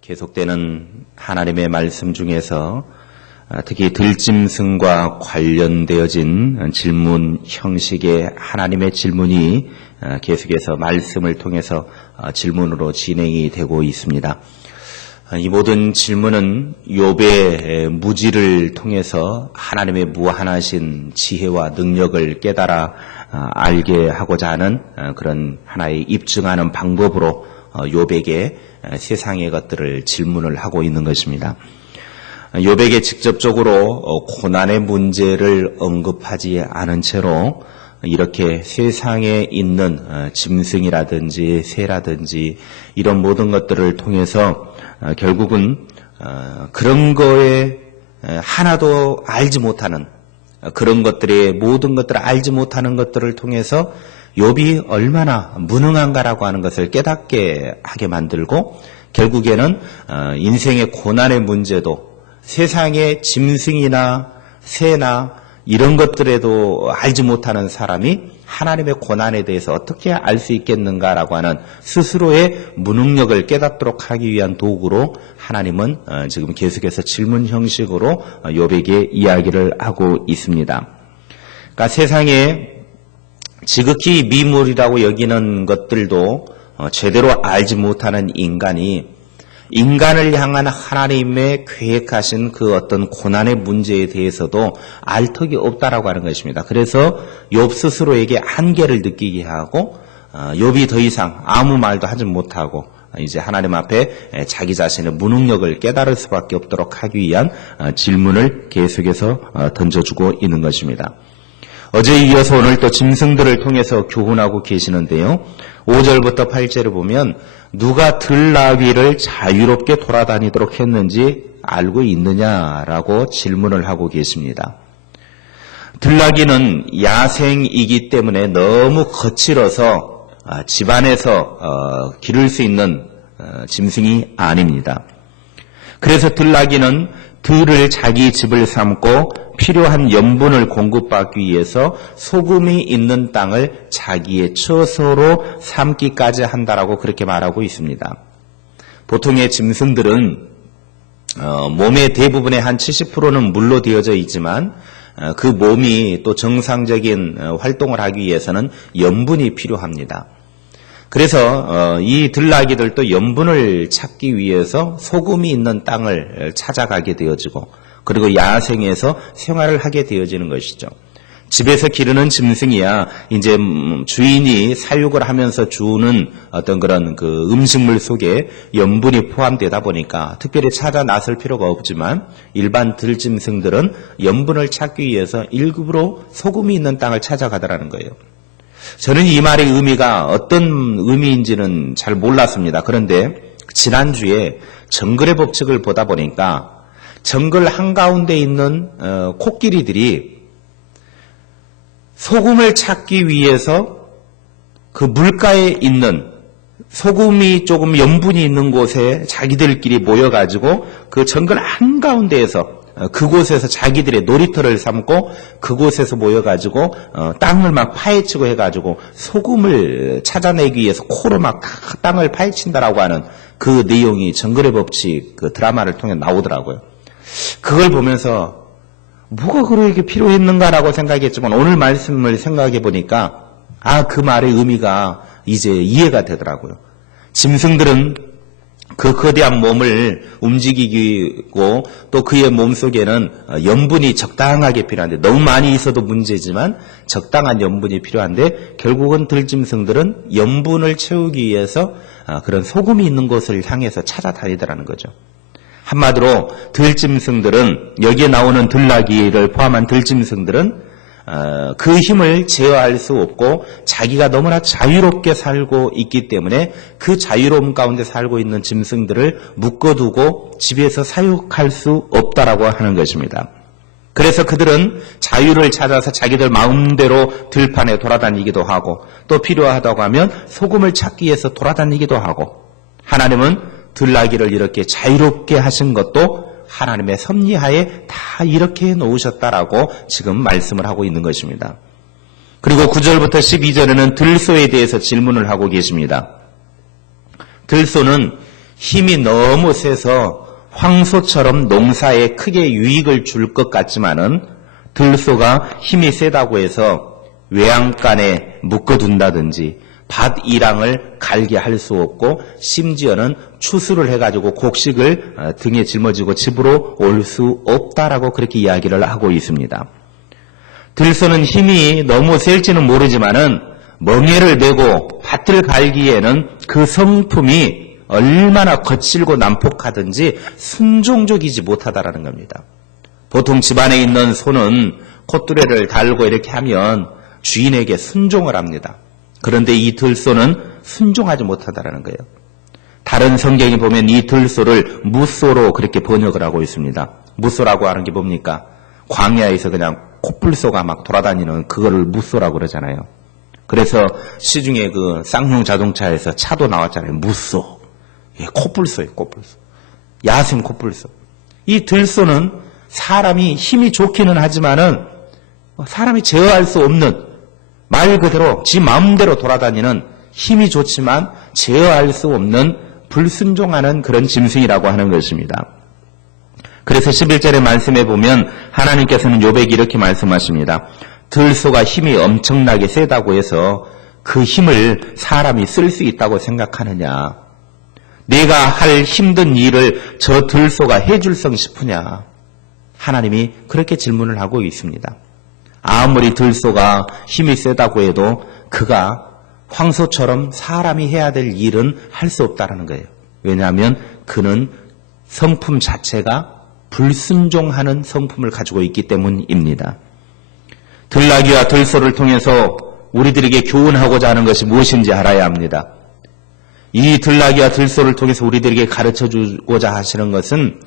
계속되는 하나님의 말씀 중에서 특히 들짐승과 관련되어진 질문 형식의 하나님의 질문이 계속해서 말씀을 통해서 질문으로 진행이 되고 있습니다. 이 모든 질문은 욥의 무지를 통해서 하나님의 무한하신 지혜와 능력을 깨달아 알게 하고자 하는 그런 하나의 입증하는 방법으로 욥에게 세상의 것들을 질문을 하고 있는 것입니다. 욥에게 직접적으로 고난의 문제를 언급하지 않은 채로 이렇게 세상에 있는 짐승이라든지 새라든지 이런 모든 것들을 통해서 결국은 그런 거에 하나도 알지 못하는 그런 것들의 모든 것들을 알지 못하는 것들을 통해서 욥이 얼마나 무능한가라고 하는 것을 깨닫게 하게 만들고 결국에는 인생의 고난의 문제도 세상의 짐승이나 새나 이런 것들에도 알지 못하는 사람이 하나님의 고난에 대해서 어떻게 알 수 있겠는가라고 하는 스스로의 무능력을 깨닫도록 하기 위한 도구로 하나님은 지금 계속해서 질문 형식으로 욥에게 이야기를 하고 있습니다. 그러니까 세상에 지극히 미물이라고 여기는 것들도 제대로 알지 못하는 인간을 향한 하나님의 계획하신 그 어떤 고난의 문제에 대해서도 알 턱이 없다라고 하는 것입니다. 그래서 욥 스스로에게 한계를 느끼게 하고 욥이 더 이상 아무 말도 하지 못하고 이제 하나님 앞에 자기 자신의 무능력을 깨달을 수밖에 없도록 하기 위한 질문을 계속해서 던져주고 있는 것입니다. 어제에 이어서 오늘 또 짐승들을 통해서 교훈하고 계시는데요. 5절부터 8절을 보면 누가 들나귀를 자유롭게 돌아다니도록 했는지 알고 있느냐라고 질문을 하고 계십니다. 들나귀는 야생이기 때문에 너무 거칠어서 집안에서 기를 수 있는 짐승이 아닙니다. 그래서 들나귀는 들을 자기 집을 삼고 필요한 염분을 공급받기 위해서 소금이 있는 땅을 자기의 처소로 삼기까지 한다라고 그렇게 말하고 있습니다. 보통의 짐승들은 몸의 대부분의 한 70%는 물로 되어져 있지만 그 몸이 또 정상적인 활동을 하기 위해서는 염분이 필요합니다. 그래서 이 들나귀들도 염분을 찾기 위해서 소금이 있는 땅을 찾아가게 되어지고 그리고 야생에서 생활을 하게 되어지는 것이죠. 집에서 기르는 짐승이야 이제 주인이 사육을 하면서 주는 어떤 그런 그 음식물 속에 염분이 포함되다 보니까 특별히 찾아 나설 필요가 없지만 일반 들짐승들은 염분을 찾기 위해서 일부러 소금이 있는 땅을 찾아가더라는 거예요. 저는 이 말의 의미가 어떤 의미인지는 잘 몰랐습니다. 그런데 지난주에 정글의 법칙을 보다 보니까 정글 한가운데 있는 코끼리들이 소금을 찾기 위해서 그 물가에 있는 소금이 조금 염분이 있는 곳에 자기들끼리 모여가지고 그 정글 한가운데에서 그곳에서 자기들의 놀이터를 삼고 그곳에서 모여가지고 땅을 막 파헤치고 해가지고 소금을 찾아내기 위해서 코로 막 땅을 파헤친다라고 하는 그 내용이 정글의 법칙 그 드라마를 통해 나오더라고요. 그걸 보면서 뭐가 그렇게 필요했는가라고 생각했지만 오늘 말씀을 생각해 보니까 그 말의 의미가 이제 이해가 되더라고요. 짐승들은 그 거대한 몸을 움직이고 또 그의 몸속에는 염분이 적당하게 필요한데 너무 많이 있어도 문제지만 적당한 염분이 필요한데 결국은 들짐승들은 염분을 채우기 위해서 그런 소금이 있는 곳을 향해서 찾아다니더라는 거죠. 한마디로 들짐승들은 여기에 나오는 들나귀를 포함한 들짐승들은 그 힘을 제어할 수 없고 자기가 너무나 자유롭게 살고 있기 때문에 그 자유로움 가운데 살고 있는 짐승들을 묶어두고 집에서 사육할 수 없다라고 하는 것입니다. 그래서 그들은 자유를 찾아서 자기들 마음대로 들판에 돌아다니기도 하고 또 필요하다고 하면 소금을 찾기 위해서 돌아다니기도 하고 하나님은 들나귀를 이렇게 자유롭게 하신 것도 하나님의 섭리하에 다 이렇게 해놓으셨다라고 지금 말씀을 하고 있는 것입니다. 그리고 9절부터 12절에는 들소에 대해서 질문을 하고 계십니다. 들소는 힘이 너무 세서 황소처럼 농사에 크게 유익을 줄 것 같지만은 들소가 힘이 세다고 해서 외양간에 묶어둔다든지 밭이랑을 갈게 할 수 없고 심지어는 추수를 해가지고 곡식을 등에 짊어지고 집으로 올 수 없다라고 그렇게 이야기를 하고 있습니다. 들소는 힘이 너무 셀지는 모르지만은 멍에를 메고 밭을 갈기에는 그 성품이 얼마나 거칠고 난폭하든지 순종적이지 못하다라는 겁니다. 보통 집안에 있는 소는 콧뚜레를 달고 이렇게 하면 주인에게 순종을 합니다. 그런데 이 들소는 순종하지 못하다라는 거예요. 다른 성경에 보면 이 들소를 무소로 그렇게 번역을 하고 있습니다. 무소라고 하는 게 뭡니까? 광야에서 그냥 코뿔소가 막 돌아다니는 그거를 무소라고 그러잖아요. 그래서 시중에 그 쌍용 자동차에서 차도 나왔잖아요. 무소. 예, 코뿔소예요, 코뿔소. 야생 코뿔소. 이 들소는 사람이 힘이 좋기는 하지만은 사람이 제어할 수 없는 말 그대로 지 마음대로 돌아다니는 힘이 좋지만 제어할 수 없는 불순종하는 그런 짐승이라고 하는 것입니다. 그래서 11절의 말씀에 보면 하나님께서는 욥에게 이렇게 말씀하십니다. 들소가 힘이 엄청나게 세다고 해서 그 힘을 사람이 쓸 수 있다고 생각하느냐? 내가 할 힘든 일을 저 들소가 해줄성 싶으냐? 하나님이 그렇게 질문을 하고 있습니다. 아무리 들소가 힘이 세다고 해도 그가 황소처럼 사람이 해야 될 일은 할 수 없다는 거예요. 왜냐하면 그는 성품 자체가 불순종하는 성품을 가지고 있기 때문입니다. 들나귀와 들소를 통해서 우리들에게 교훈하고자 하는 것이 무엇인지 알아야 합니다. 이 들나귀와 들소를 통해서 우리들에게 가르쳐주고자 하시는 것은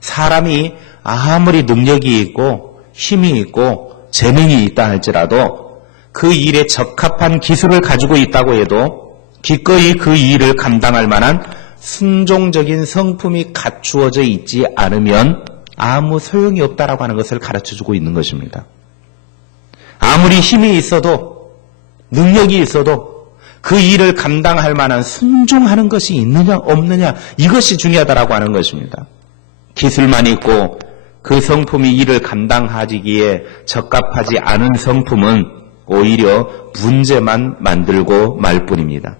사람이 아무리 능력이 있고 힘이 있고 재능이 있다 할지라도 그 일에 적합한 기술을 가지고 있다고 해도 기꺼이 그 일을 감당할 만한 순종적인 성품이 갖추어져 있지 않으면 아무 소용이 없다라고 하는 것을 가르쳐주고 있는 것입니다. 아무리 힘이 있어도 능력이 있어도 그 일을 감당할 만한 순종하는 것이 있느냐 없느냐 이것이 중요하다라고 하는 것입니다. 기술만 있고 그 성품이 일을 감당하기에 적합하지 않은 성품은 오히려 문제만 만들고 말 뿐입니다.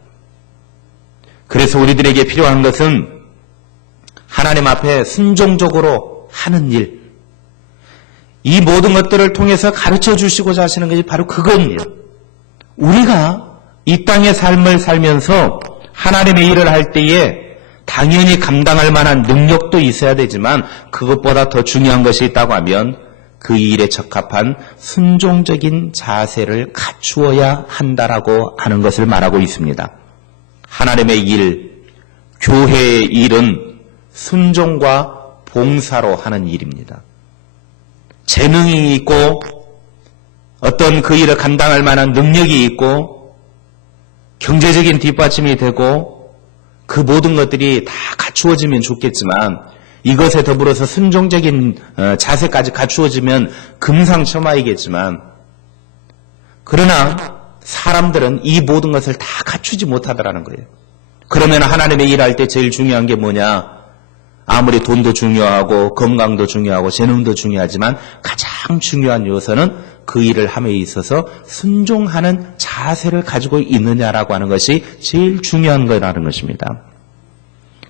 그래서 우리들에게 필요한 것은 하나님 앞에 순종적으로 하는 일, 이 모든 것들을 통해서 가르쳐 주시고자 하시는 것이 바로 그겁니다. 우리가 이 땅의 삶을 살면서 하나님의 일을 할 때에 당연히 감당할 만한 능력도 있어야 되지만 그것보다 더 중요한 것이 있다고 하면 그 일에 적합한 순종적인 자세를 갖추어야 한다라고 하는 것을 말하고 있습니다. 하나님의 일, 교회의 일은 순종과 봉사로 하는 일입니다. 재능이 있고 어떤 그 일을 감당할 만한 능력이 있고 경제적인 뒷받침이 되고 그 모든 것들이 다 갖추어지면 좋겠지만 이것에 더불어서 순종적인 자세까지 갖추어지면 금상첨화이겠지만 그러나 사람들은 이 모든 것을 다 갖추지 못하더라는 거예요. 그러면 하나님의 일할 때 제일 중요한 게 뭐냐? 아무리 돈도 중요하고 건강도 중요하고 재능도 중요하지만 가장 중요한 요소는 그 일을 함에 있어서 순종하는 자세를 가지고 있느냐라고 하는 것이 제일 중요한 거라는 것입니다.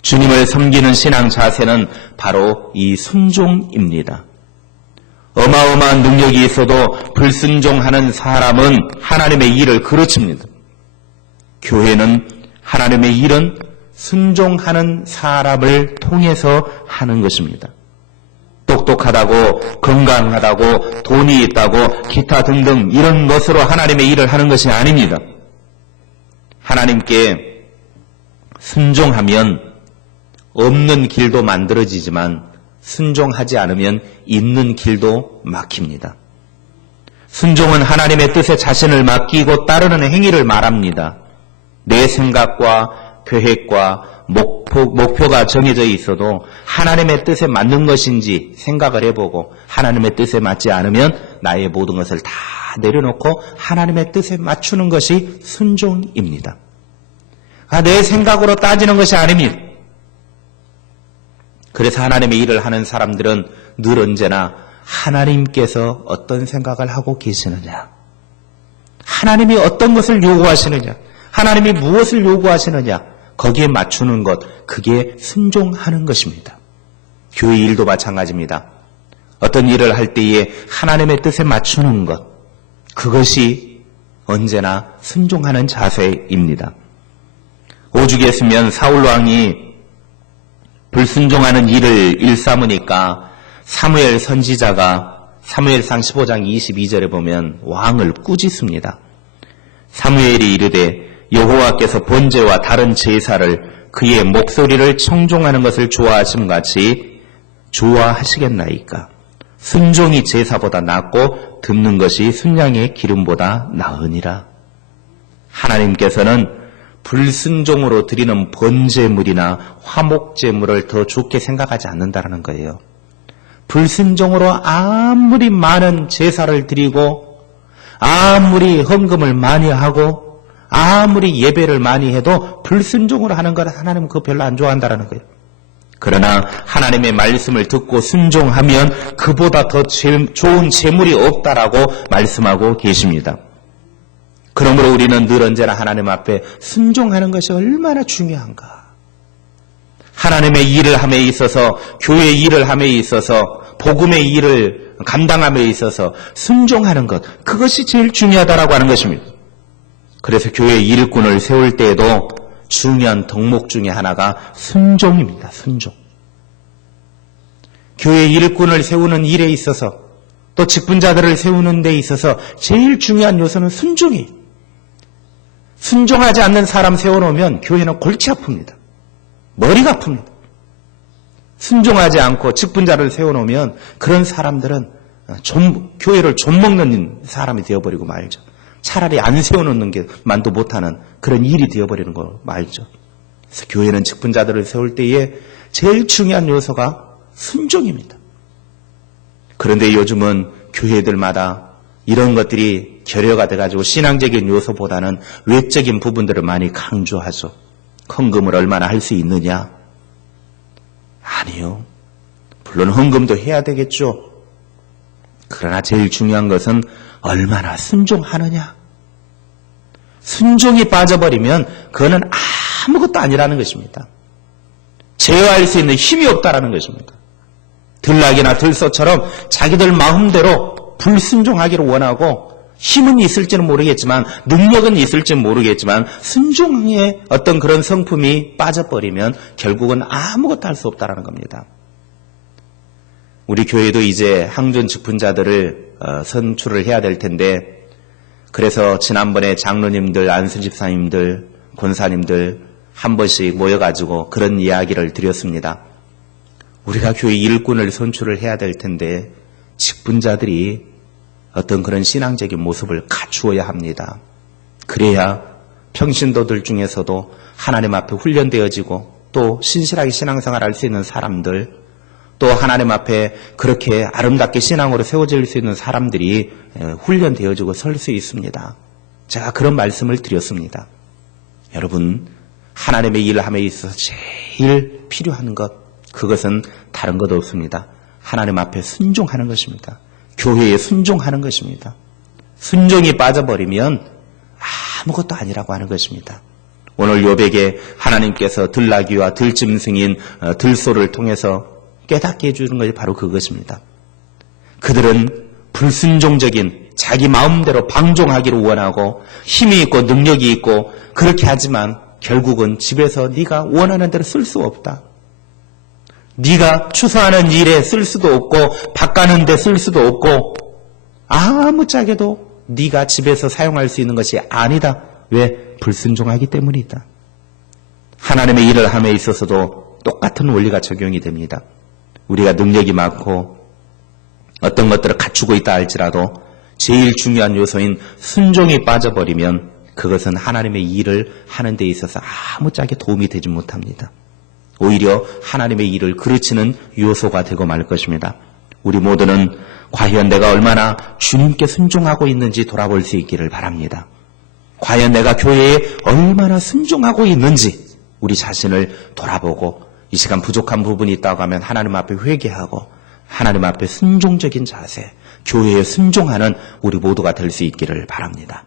주님을 섬기는 신앙 자세는 바로 이 순종입니다. 어마어마한 능력이 있어도 불순종하는 사람은 하나님의 일을 그르칩니다. 교회는 하나님의 일은 순종하는 사람을 통해서 하는 것입니다. 똑똑하다고 건강하다고 돈이 있다고 기타 등등 이런 것으로 하나님의 일을 하는 것이 아닙니다. 하나님께 순종하면 없는 길도 만들어지지만 순종하지 않으면 있는 길도 막힙니다. 순종은 하나님의 뜻에 자신을 맡기고 따르는 행위를 말합니다. 내 생각과 계획과 목표가 정해져 있어도 하나님의 뜻에 맞는 것인지 생각을 해보고 하나님의 뜻에 맞지 않으면 나의 모든 것을 다 내려놓고 하나님의 뜻에 맞추는 것이 순종입니다. 내 생각으로 따지는 것이 아닙니다. 그래서 하나님의 일을 하는 사람들은 늘 언제나 하나님께서 어떤 생각을 하고 계시느냐, 하나님이 어떤 것을 요구하시느냐, 하나님이 무엇을 요구하시느냐, 거기에 맞추는 것, 그게 순종하는 것입니다. 교회 일도 마찬가지입니다. 어떤 일을 할 때에 하나님의 뜻에 맞추는 것, 그것이 언제나 순종하는 자세입니다. 오죽에 했으면 사울 왕이 불순종하는 일을 일삼으니까 사무엘 선지자가 사무엘상 15장 22절에 보면 왕을 꾸짖습니다. 사무엘이 이르되 여호와께서 번제와 다른 제사를 그의 목소리를 청종하는 것을 좋아하심같이 좋아하시겠나이까. 순종이 제사보다 낫고 듣는 것이 순양의 기름보다 나으니라. 하나님께서는 불순종으로 드리는 번제물이나 화목제물을 더 좋게 생각하지 않는다는 거예요. 불순종으로 아무리 많은 제사를 드리고 아무리 헌금을 많이 하고 아무리 예배를 많이 해도 불순종으로 하는 걸 하나님은 그거 별로 안 좋아한다는 거예요. 그러나 하나님의 말씀을 듣고 순종하면 그보다 더 좋은 재물이 없다라고 말씀하고 계십니다. 그러므로 우리는 늘 언제나 하나님 앞에 순종하는 것이 얼마나 중요한가. 하나님의 일을 함에 있어서, 교회의 일을 함에 있어서, 복음의 일을 감당함에 있어서 순종하는 것, 그것이 제일 중요하다라고 하는 것입니다. 그래서 교회의 일꾼을 세울 때에도 중요한 덕목 중에 하나가 순종입니다. 순종. 교회 일꾼을 세우는 일에 있어서 또 직분자들을 세우는 데 있어서 제일 중요한 요소는 순종이에요. 순종하지 않는 사람 세워놓으면 교회는 골치 아픕니다. 머리가 아픕니다. 순종하지 않고 직분자를 세워놓으면 그런 사람들은 교회를 좀먹는 사람이 되어버리고 말죠. 차라리 안 세워놓는 게 만도 못하는 그런 일이 되어버리는 거 말죠. 그래서 교회는 직분자들을 세울 때에 제일 중요한 요소가 순종입니다. 그런데 요즘은 교회들마다 이런 것들이 결여가 돼가지고 신앙적인 요소보다는 외적인 부분들을 많이 강조하죠. 헌금을 얼마나 할 수 있느냐? 아니요. 물론 헌금도 해야 되겠죠. 그러나 제일 중요한 것은 얼마나 순종하느냐. 순종이 빠져버리면 그거는 아무것도 아니라는 것입니다. 제어할 수 있는 힘이 없다라는 것입니다. 들락이나 들소처럼 자기들 마음대로 불순종하기를 원하고 힘은 있을지는 모르겠지만 능력은 있을지는 모르겠지만 순종의 어떤 그런 성품이 빠져버리면 결국은 아무것도 할 수 없다라는 겁니다. 우리 교회도 이제 항존 직분자들을 선출을 해야 될 텐데 그래서 지난번에 장로님들, 안수집사님들, 권사님들 한 번씩 모여가지고 그런 이야기를 드렸습니다. 우리가 교회 일꾼을 선출을 해야 될 텐데 직분자들이 어떤 그런 신앙적인 모습을 갖추어야 합니다. 그래야 평신도들 중에서도 하나님 앞에 훈련되어지고 또 신실하게 신앙생활을 할 수 있는 사람들, 또 하나님 앞에 그렇게 아름답게 신앙으로 세워질 수 있는 사람들이 훈련되어지고 설 수 있습니다. 제가 그런 말씀을 드렸습니다. 여러분, 하나님의 일을 함에 있어서 제일 필요한 것, 그것은 다른 것 없습니다. 하나님 앞에 순종하는 것입니다. 교회에 순종하는 것입니다. 순종이 빠져버리면 아무것도 아니라고 하는 것입니다. 오늘 요백에 하나님께서 들나귀와 들짐승인 들소를 통해서 깨닫게 해주는 것이 바로 그것입니다. 그들은 불순종적인 자기 마음대로 방종하기를 원하고 힘이 있고 능력이 있고 그렇게 하지만 결국은 집에서 네가 원하는 대로 쓸 수 없다. 네가 추수하는 일에 쓸 수도 없고 밥 가는 데 쓸 수도 없고 아무짝에도 네가 집에서 사용할 수 있는 것이 아니다. 왜? 불순종하기 때문이다. 하나님의 일을 함에 있어서도 똑같은 원리가 적용이 됩니다. 우리가 능력이 많고 어떤 것들을 갖추고 있다 할지라도 제일 중요한 요소인 순종이 빠져버리면 그것은 하나님의 일을 하는 데 있어서 아무짝에 도움이 되지 못합니다. 오히려 하나님의 일을 그르치는 요소가 되고 말 것입니다. 우리 모두는 과연 내가 얼마나 주님께 순종하고 있는지 돌아볼 수 있기를 바랍니다. 과연 내가 교회에 얼마나 순종하고 있는지 우리 자신을 돌아보고 이 시간 부족한 부분이 있다고 하면 하나님 앞에 회개하고 하나님 앞에 순종적인 자세, 교회에 순종하는 우리 모두가 될 수 있기를 바랍니다.